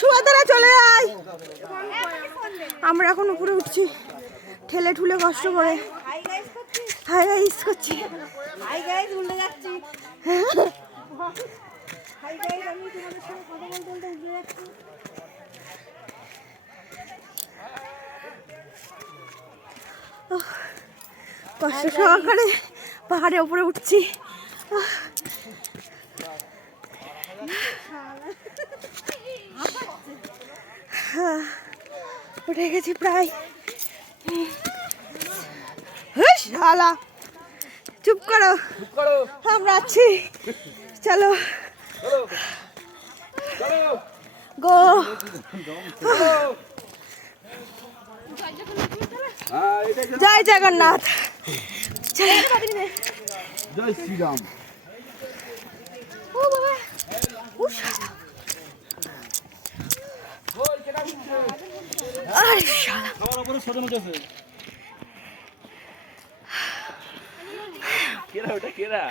সুভাদ্রা চলে আয়। আমরা এখন উপরে উঠছি, ঠেলে ঠুলে কষ্ট করে হাই গাইস করছি। হাই গাইস উল্টে যাচ্ছি। হাই গাইস আমি তোমাদের সাথে কথা বলতে বলতে উল্টে যাচ্ছি। কষ্ট সহকারে পাহাড়ের উপরে উঠছি। উঠে গেছি প্রায়। শালা চুপ করো, আমরা আছি, চলো গো। জয় জগন্নাথ, জয় শ্রীরাম। ও বাবা, আরে শালা আমার উপরে সজন উঠেছে। কেরা ওটা কেরা?